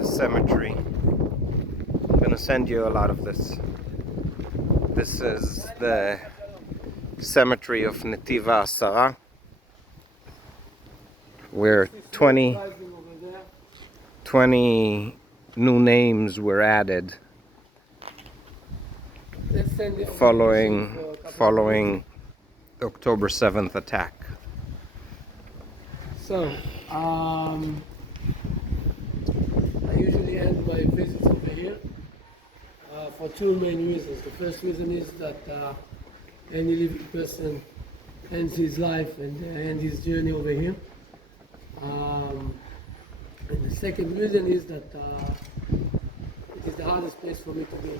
the cemetery. I'm gonna send you a lot of this. This is the cemetery of Netiva Asara, where 20 new names were added following October 7th attack. So, I usually end my visits over here for two main reasons. The first reason is that any living person ends his life and ends his journey over here. And the second reason is that it is the hardest place for me to be.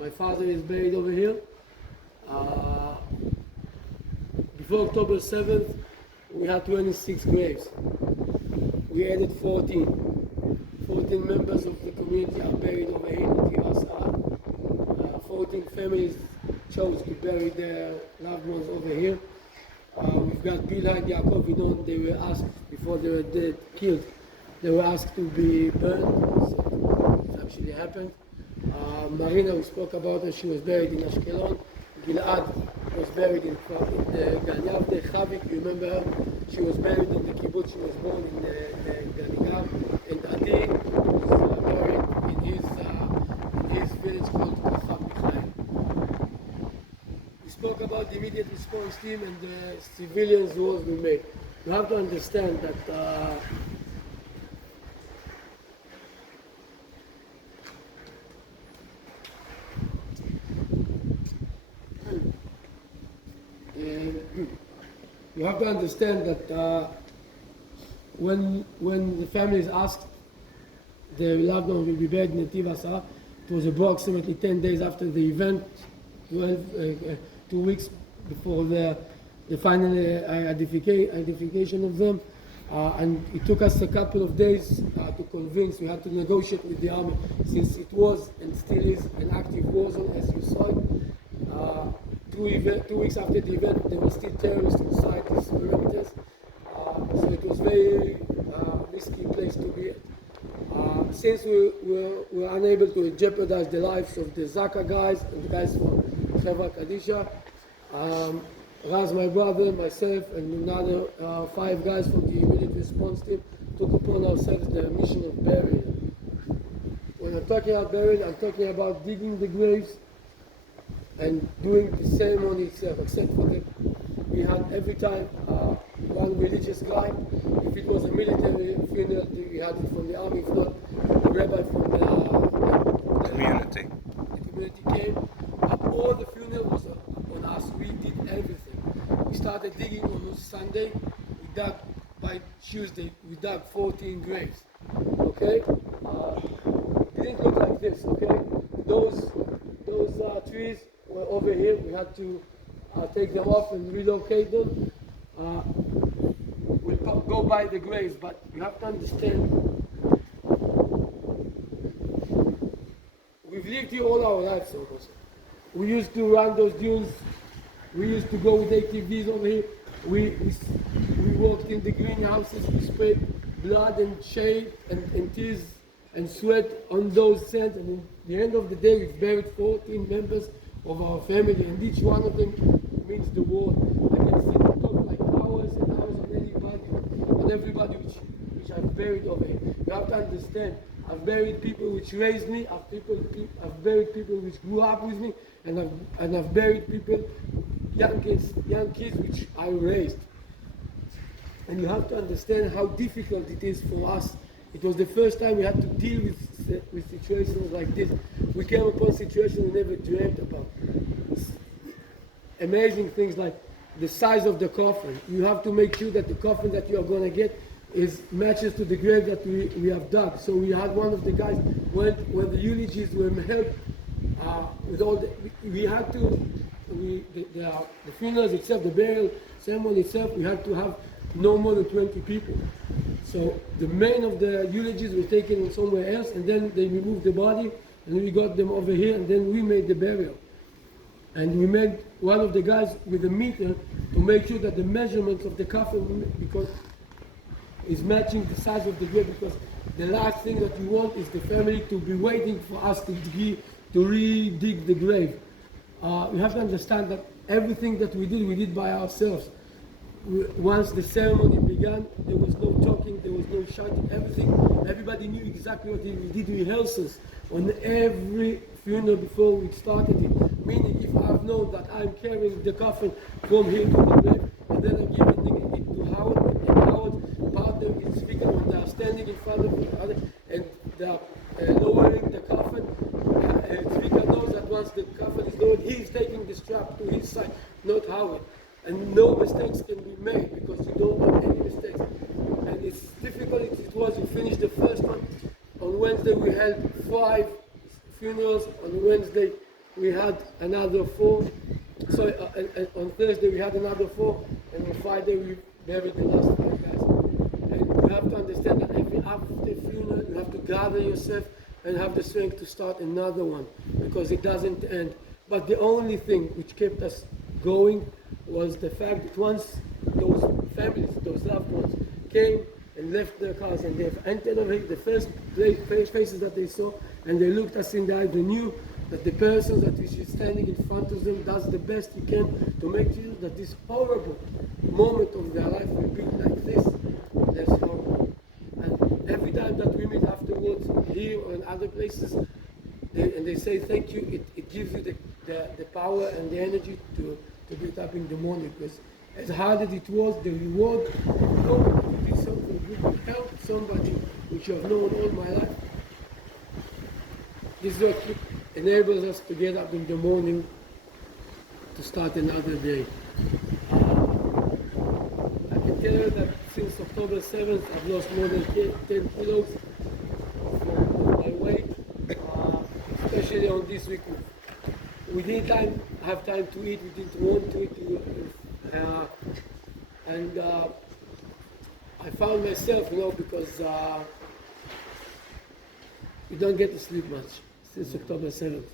My father is buried over here. Before October 7th, we had 26 graves. We added 14. 14 members of the community are buried over here in Tivasar. 14 families chose to bury their loved ones over here. We've got Bilha and Yaakov Vidon. They were asked, before they were dead, killed, they were asked to be burned. So it actually happened. Marina, we spoke about her, she was buried in Ashkelon. Gilad was buried in the Ganyavde. Chavik, you remember her? She was buried in the kibbutz. She was born in Ganigav. And Adi was buried in his village called Kachab Michael. We spoke about the immediate response team and the civilians' roles we made. You have to understand that you have to understand that when the families asked their loved one will be buried in Netiva Asara, it was approximately 10 days after the event, 2 weeks before the final identification of them. And it took us a couple of days to convince. We had to negotiate with the army, since it was and still is an active war zone, as you saw it. 2 weeks after the event, there were still terrorists inside these perimeters. So it was a very risky place to be at. Since we were unable to jeopardize the lives of the Zaka guys and the guys from Chevra Kadisha, Raz, my brother, myself, and another 5 guys from the immediate response team took upon ourselves the mission of burial. When I'm talking about burial, I'm talking about digging the graves and doing the ceremony itself, except for that we had every time one religious guy. If it was a military funeral, we had it from the army. If not, the rabbi from the Community. The community came. All the funeral was on us. We did everything. We started digging on Sunday. We dug by Tuesday. We dug 14 graves. Okay, it didn't look like this. Okay, those trees were over here. We had to take them off and relocate them. We'll go by the graves, but you have to understand, we've lived here all our lives almost. We used to run those dunes. We used to go with ATVs over here. We walked in the greenhouses. We sprayed blood and shade and tears and sweat on those sands. And at the end of the day, we've buried 14 members of our family, and each one of them means the world. I can sit and talk like hours and hours on everybody which I've buried over here. You have to understand, I've buried people which raised me, I've buried people which grew up with me, and I've buried people, young kids which I raised. And you have to understand how difficult it is for us. It was the first time we had to deal with situations like this. We came upon situations we never dreamt about. Amazing things like the size of the coffin. You have to make sure that the coffin that you are going to get matches to the grave that we have dug. So we had one of the guys, when the eulogies were held, with all the funerals itself, the burial ceremony itself, we had to have no more than 20 people. So the main of the eulogies were taken somewhere else, and then they removed the body, and we got them over here, and then we made the burial. And we made one of the guys with a meter to make sure that the measurements of the coffin, because is matching the size of the grave, because the last thing that we want is the family to be waiting for us to re-dig the grave. You have to understand that everything that we did by ourselves. Once the ceremony began, there was no talking, there was no shouting, everybody knew exactly what we did rehearsals on every funeral before we started it. Meaning, if I've known that I'm carrying the coffin from here to the grave, and then I'm giving it to Howard, and Howard's partner is speaking when they are standing in front of each other, and they are lowering the coffin. Speaker knows that once the coffin is lowered, he is taking the strap to his side, not Howard. And no mistakes can be made because you don't want any mistakes. And it's difficult as it was. We finished the first one. On Wednesday we held 5 funerals. On Wednesday we had another 4. So on Thursday we had another 4. And on Friday we buried the last 5 guys. And you have to understand that after the funeral you have to gather yourself and have the strength to start another one because it doesn't end. But the only thing which kept us going was the fact that once those families, those loved ones, came and left their cars and they've entered over here, the first faces that they saw, and they looked us in the eye, they knew that the person that is standing in front of them does the best he can to make sure that this horrible moment of their life will be like this, less horrible. And every time that we meet afterwards, here or in other places, they say thank you, it gives you the power and the energy to get up in the morning, because as hard as it was, the reward of knowing that you did something good, you helped somebody which you have known all my life. This is what enables us to get up in the morning to start another day. I can tell you that since October 7th, I've lost more than 10 kilos from my weight, especially on this week. We didn't have time to eat, we didn't want to eat, and I found myself, because you don't get to sleep much since October 7th.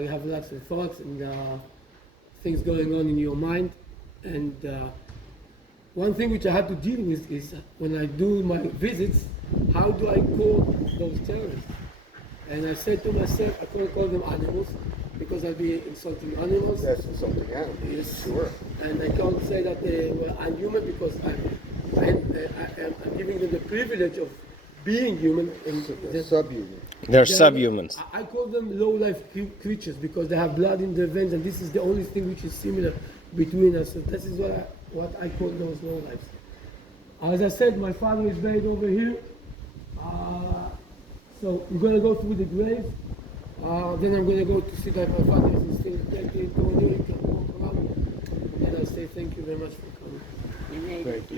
You have lots of thoughts and things going on in your mind, and one thing which I had to deal with is when I do my visits, how do I call those terrorists? And I said to myself, I couldn't call them animals, because I'd be insulting animals. That's insulting animals. Yes. Sure. And I can't say that they were unhuman because I'm giving them the privilege of being human. And They're subhuman. They're subhumans. I call them low-life creatures because they have blood in their veins, and this is the only thing which is similar between us. So this is what I call those low-lives. As I said, my father is buried over here. So we're going to go through the grave. Then I'm going to go to see that my father is still plenty to walk around. And I'll say thank you very much for coming. Thank you.